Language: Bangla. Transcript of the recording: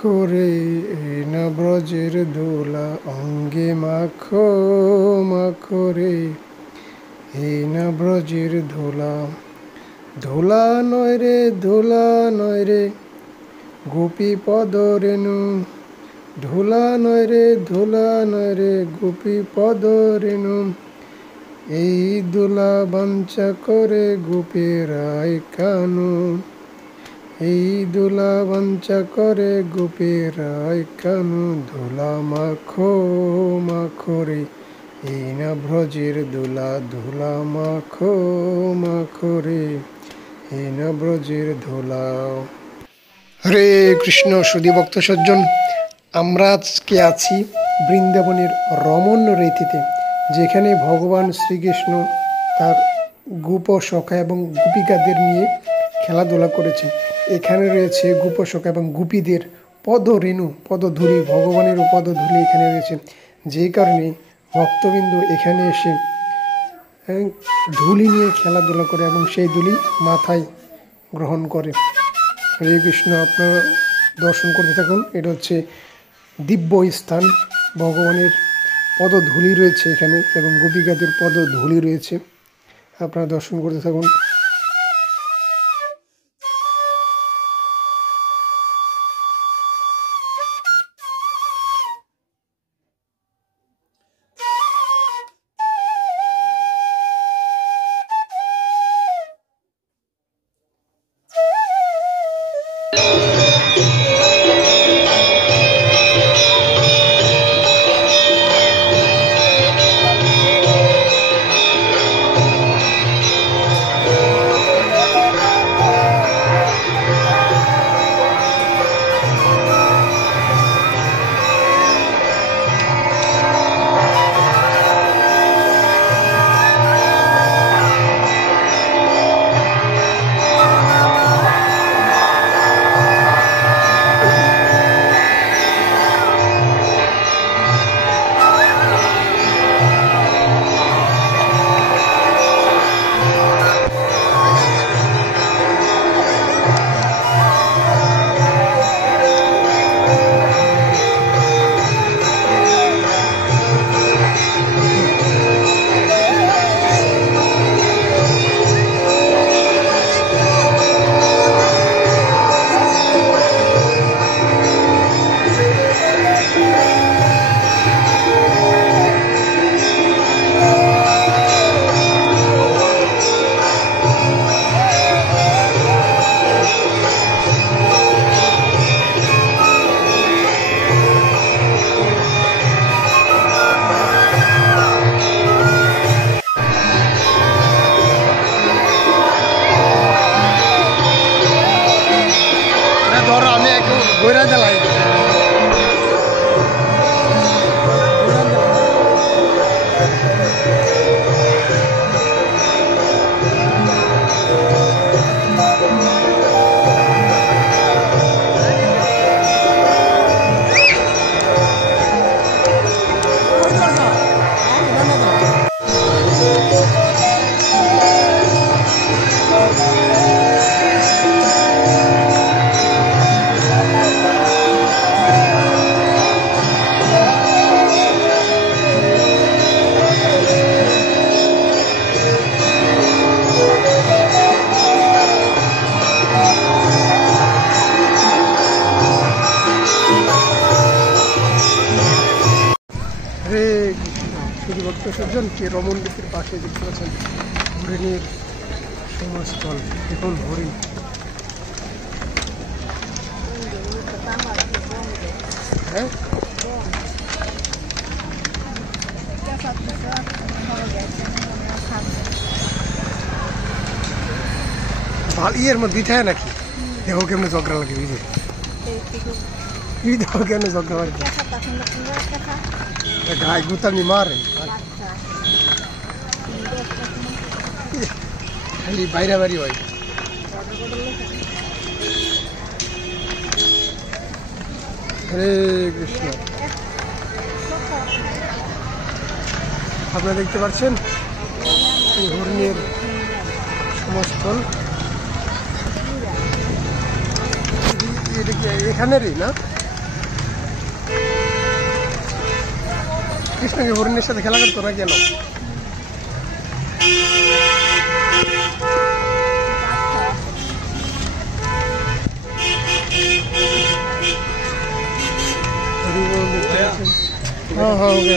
মাখো রে এই না ব্রজের দোলা, অঙ্গে মাখো মাখো রে এই না ব্রজের ধোলা। ধোলা নয় রে ধোলা নয় রে গোপী পদ রেণু, ধোলা নয় রে ধোলা নয় রে গোপী পদ রেণু। এই দোলা বাঞ্ছা করে গোপীরাই কানু, এই দোলা বাঞ্ছা করে গোপীরাই কানু। ধোলা মাখো মাখো রে এই না ব্রজের দোলা, ধোলা মাখো মাখো রে এই না ব্রজের ধোলা। হরে কৃষ্ণ সুধী ভক্ত সজ্জন, আমরা আজকে আছি বৃন্দাবনের রমণ রীতিতে, যেখানে ভগবান শ্রীকৃষ্ণ তার গোপসখা এবং গোপিকাদের নিয়ে খেলাধুলা করেছেন। এখানে রয়েছে গোপসখা এবং গোপীদের পদরেণু, পদধূলি, ভগবানের পদধূলি এখানে রয়েছে। যেই কারণে ভক্তবিন্দু এখানে এসে ধুলি নিয়ে খেলাধুলা করে এবং সেই ধুলি মাথায় গ্রহণ করে। হরে কৃষ্ণ, আপনারা দর্শন করতে থাকুন। এটা হচ্ছে দিব্য স্থান, ভগবানের পদধূলি রয়েছে এখানে এবং গোপিকাদের পদধূলি রয়েছে। আপনারা দর্শন করতে থাকুন। ধরো আমি একটু ঘুরে দিলাই। হরে কৃষ্ণ সুধী ভক্ত সজ্জনকে রমণ রীতির পাশে দেখতে পাচ্ছেন হরিণের সমাজস্থল। এখন হরিণ হ্যাঁ ইয়ের মধ্যে দিতে হয় নাকি? দেখো কেমন ঝগড়া লাগে, বুঝে দেখো কেন ঝগড়া লাগে, গায়ে গুতামি মারে খালি বাইরে বাড়ি হয়। হরে কৃষ্ণ, আপনারা দেখতে পাচ্ছেন এই হরিণের সমাজস্থল। এটা কি এখানেরই না? কৃষ্ণ কি হরিণের সাথে খেলা করতো না কেন? हाँ हाँ हो गया।